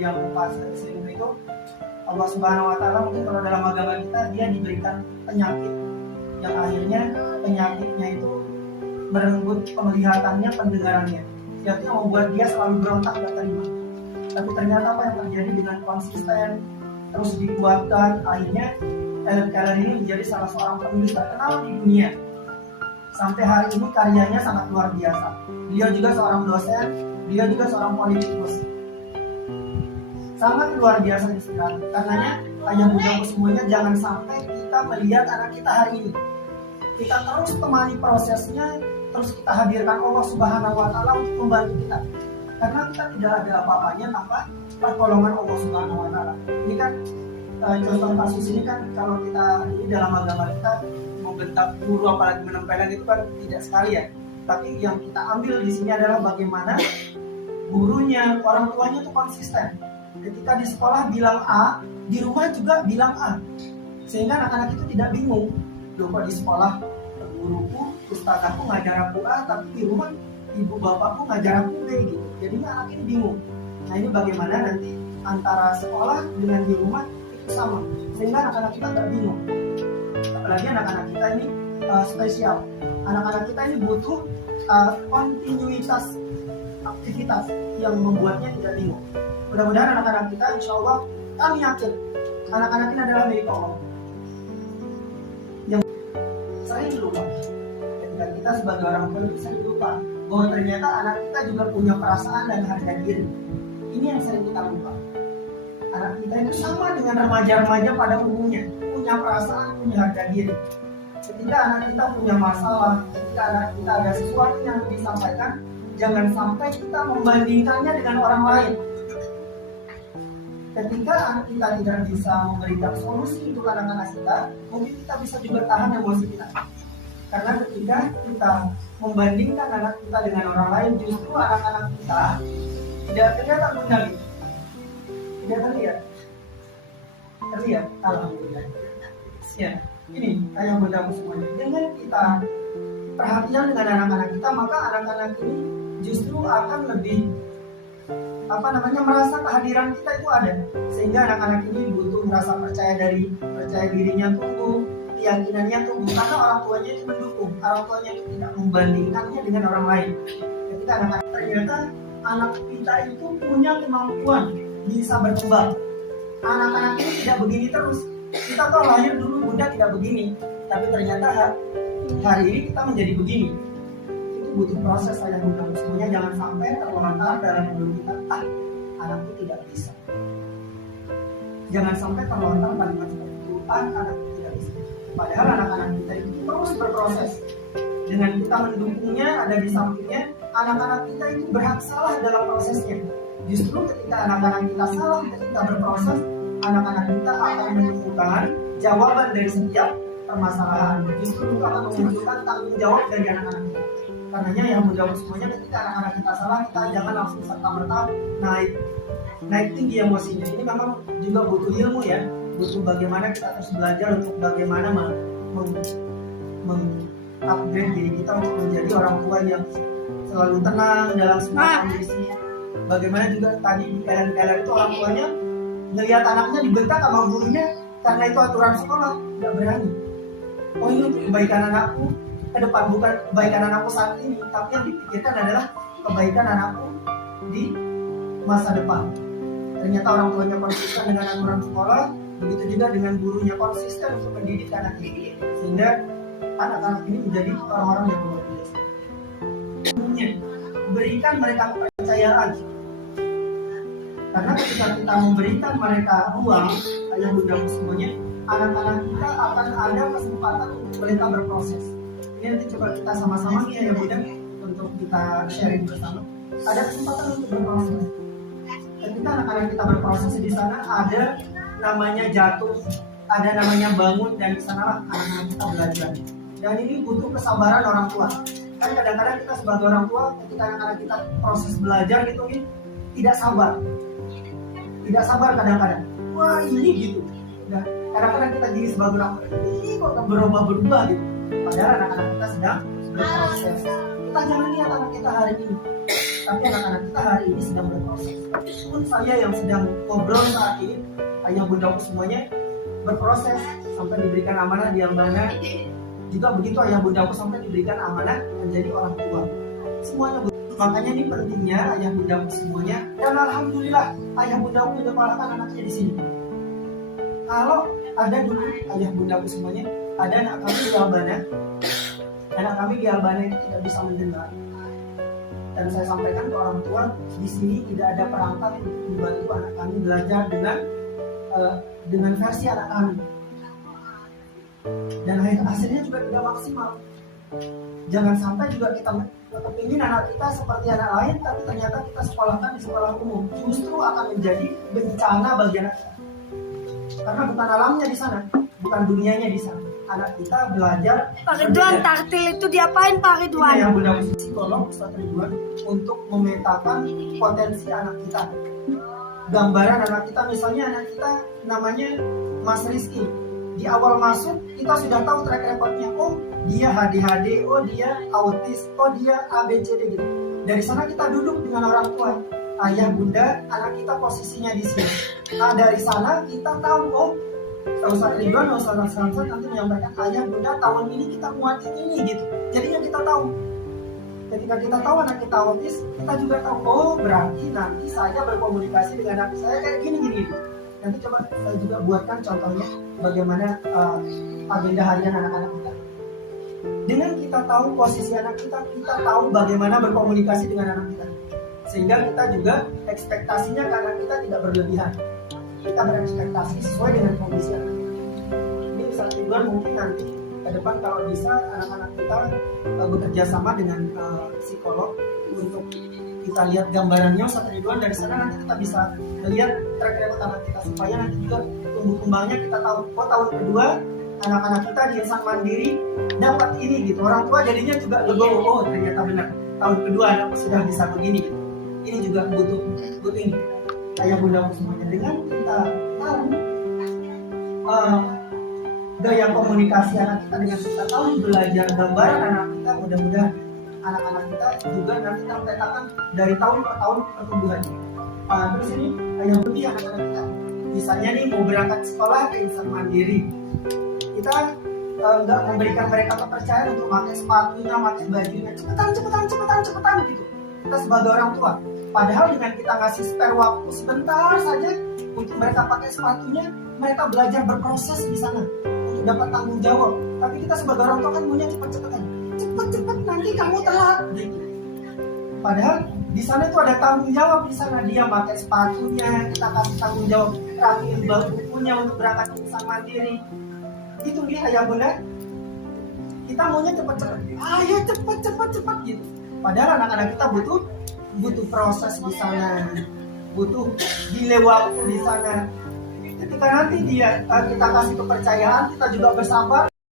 yang fase selingkuh itu, Allah Subhanahu Wa Taala mungkin kalau dalam agama kita dia diberikan penyakit yang akhirnya penyakitnya itu merenggut penglihatannya, pendengarannya, yang membuat dia selalu berontak dan terima. Tapi ternyata apa yang terjadi dengan konsisten terus dikuatkan, akhirnya Helen Keller ini menjadi salah seorang penulis terkenal di dunia. Sampai hari ini karyanya sangat luar biasa. Beliau juga seorang dosen, beliau juga seorang politikus. Sangat luar biasa sekali. Karenanya ayah bundaku semuanya, jangan sampai kita melihat anak kita hari ini. Kita terus temani prosesnya, terus kita hadirkan Allah Subhanahu Wa Taala untuk membantu kita. Karena kita tidak ada apa-apanya tanpa pertolongan Allah Subhanahu Wa Taala. Ini kan contoh kasus ini kan kalau kita ini dalam agama kita membentak guru apalagi menempelkan itu kan tidak sekali ya. Tapi yang kita ambil di sini adalah bagaimana gurunya, orang tuanya itu konsisten. Ketika di sekolah bilang A, di rumah juga bilang A. Sehingga anak-anak itu tidak bingung. Loh kok di sekolah guruku, ustazahku ngajar aku A, tapi di rumah ibu bapakku ngajar aku B gitu. Jadinya anak ini bingung. Nah ini bagaimana nanti antara sekolah dengan di rumah itu sama. Sehingga anak-anak kita tidak bingung. Apalagi anak-anak kita ini spesial. Anak-anak kita ini butuh kontinuitas aktivitas yang membuatnya tidak bingung. Mudah-mudahan anak-anak kita insya Allah, kami yakin anak-anak ini adalah milik Allah. Yang sering lupa, ketika kita sebagai orang tua sering lupa bahwa ternyata anak kita juga punya perasaan dan harga diri. Ini yang sering kita lupa. Anak kita itu sama dengan remaja-remaja pada umumnya, punya perasaan, punya harga diri. Ketika anak kita punya masalah, ketika anak kita ada sesuatu yang disampaikan, jangan sampai kita membandingkannya dengan orang lain. Ketika anak kita tidak bisa memberikan solusi untuk anak-anak kita, mungkin kita bisa juga tahan emosi kita. Karena ketika kita membandingkan anak kita dengan orang lain, justru anak-anak kita tidak kelihatan bunda gitu. Tidak terlihat. Terlihat, alhamdulillah. Ya, ini ayah bundaku semuanya. Dengan kita perhatian dengan anak-anak kita, maka anak-anak ini justru akan lebih merasa kehadiran kita itu ada, sehingga anak-anak ini butuh merasa percaya dirinya tumbuh, keyakinannya tumbuh, karena orang tuanya itu mendukung, orang tuanya itu tidak membandingkannya dengan orang lain. Ketika anak-anak ternyata anak kita itu punya kemampuan bisa berkembang, anak-anak ini tidak begini terus. Kita tahu lahir dulu bunda tidak begini, tapi ternyata hari ini kita menjadi begini. Butuh proses ayah bunda semuanya. Jangan sampai terlontar dalam mulut kita, anakku tidak bisa. Jangan sampai terlontar kalimat seperti itu, anakku tidak bisa. Padahal anak-anak kita itu terus berproses. Dengan kita mendukungnya, ada di sampingnya, anak-anak kita itu berhak salah dalam prosesnya. Justru ketika anak-anak kita salah, ketika berproses, anak-anak kita akan menemukan jawaban dari setiap permasalahan. Justru itu akan menunjukkan tanggung jawab dari anak-anak kita. Karenanya yang menjawab semuanya, ketika anak-anak kita salah, kita jangan langsung serta-merta naik tinggi emosinya. Ini memang juga butuh ilmu ya, butuh bagaimana kita harus belajar untuk bagaimana mengupgrade diri kita untuk menjadi orang tua yang selalu tenang dalam semua kondisi. Bagaimana juga tadi di Keller itu orang tuanya melihat anaknya dibentak sama gurunya karena itu aturan sekolah, tidak berani. Oh ini untuk kebaikan anakku ke depan, bukan kebaikan anakku saat ini, tapi yang dipikirkan adalah kebaikan anakku di masa depan. Ternyata orang tuanya konsisten dengan aturan sekolah, begitu juga dengan gurunya konsisten untuk mendidik anak ini, sehingga anak-anak ini menjadi orang-orang yang luar biasa. Berikan mereka kepercayaan, karena ketika kita memberikan mereka ruang, ayah bunda semuanya, anak-anak kita akan ada kesempatan untuk mereka berproses. Ini nanti coba kita sama-sama nih ayah bunda untuk kita sharing bersama. Ada kesempatan untuk berproses. Ketika anak-anak kita berproses, di sana ada namanya jatuh, ada namanya bangun, dan di sanalah anak-anak kita belajar. Dan ini butuh kesabaran orang tua. Kan kadang-kadang kita sebagai orang tua, ketika anak-anak kita proses belajar gitu, tidak sabar. Tidak sabar kadang-kadang. Wah ini gitu. Nah, kadang-kadang kita jadi sebagai orang tua, ini kok berubah-berubah gitu. Padahal anak-anak kita sedang berproses. Kita jangan lihat anak kita hari ini tapi anak-anak kita hari ini sedang berproses. Pun saya yang sedang ngobrol saat ini, ayah bundaku semuanya berproses sampai diberikan amanah di Albana. Juga begitu ayah bundaku sampai diberikan amanah menjadi orang tua. Semuanya makanya ini pentingnya ayah bundaku semuanya. Dan alhamdulillah ayah bundaku menyekolahkan anaknya di sini. Kalau ada dulu ayah bundaku semuanya, ada anak kami di Albana. Anak kami di Albana itu tidak bisa mendengar. Dan saya sampaikan ke orang tua, di sini tidak ada perangkat untuk membantu anak kami belajar dengan versi anak kami. Dan hasilnya juga tidak maksimal. Jangan sampai juga kita kepingin anak kita seperti anak lain, tapi ternyata kita sekolahkan di sekolah umum, justru akan menjadi bencana bagi anak kita. Karena bukan alamnya di sana, bukan dunianya di sana. Anak kita belajar. Pak Ridwan, taktil itu diapain Pak Ridwan? Yang bunda psikolog Ustaz Ridwan untuk memetakan potensi anak kita. Gambaran anak kita, misalnya anak kita namanya Mas Rizky. Di awal masuk kita sudah tahu track recordnya. Oh dia ADHD, oh dia autis, oh dia ABCD gitu. Dari sana kita duduk dengan orang tua, ayah bunda, anak kita posisinya di sini. Nah dari sana kita tahu, oh Ustaz Ridwan, Ustaz Samsul nanti menyampaikan ayah bunda tahun ini kita muatin ini gitu. Jadinya kita tahu. Ketika kita tahu anak kita autis, kita juga tahu, oh berarti nanti saya berkomunikasi dengan anak saya kayak gini. Nanti coba saya juga buatkan contohnya bagaimana agenda harian anak-anak kita. Dengan kita tahu posisi anak kita tahu bagaimana berkomunikasi dengan anak kita. Sehingga kita juga ekspektasinya ke anak kita tidak berlebihan. Kita berekspektasi sesuai dengan kondisi anak kita. Ini misalnya juga mungkin nanti ke depan kalau bisa anak-anak kita bekerja sama dengan psikolog untuk kita lihat gambarannya Ustaz Ridwan. Dari sana nanti kita bisa melihat track record anak kita supaya nanti juga tumbuh kembangnya kita tahu, oh tahun kedua anak-anak kita di insan mandiri dapat ini gitu. Orang tua jadinya juga legowo, oh ternyata benar tahun kedua anakku sudah bisa begini gitu. Ini juga butuh ini ayah bunda semuanya. Dengan kita tahu gaya komunikasi anak kita, dengan kita tahu belajar gambaran anak kita, mudah-mudahan anak-anak kita juga nanti terpetakan dari tahun ke tahun pertumbuhannya. Terus ini yang penting anak-anak kita misalnya nih mau berangkat sekolah ke insan mandiri, kita nggak memberikan mereka kepercayaan untuk pakai sepatunya, pakai bajunya, cepetan gitu. Kita sebagai orang tua, padahal dengan kita ngasih spare waktu sebentar saja untuk mereka pakai sepatunya, mereka belajar berproses di sana untuk dapat tanggung jawab. Tapi kita sebagai orang tua kan maunya cepet nanti kamu telat gitu. Padahal di sana itu ada tanggung jawab. Di sana dia pakai sepatunya, kita kasih tanggung jawab rapiin bukunya untuk berangkat ke insan mandiri. Itu dia ayah bunda. Kita maunya cepet, ayo cepet gitu. Padahal anak-anak kita butuh proses di sana, butuh delay waktu di sana. Ketika nanti kita kasih kepercayaan, kita juga bersabar,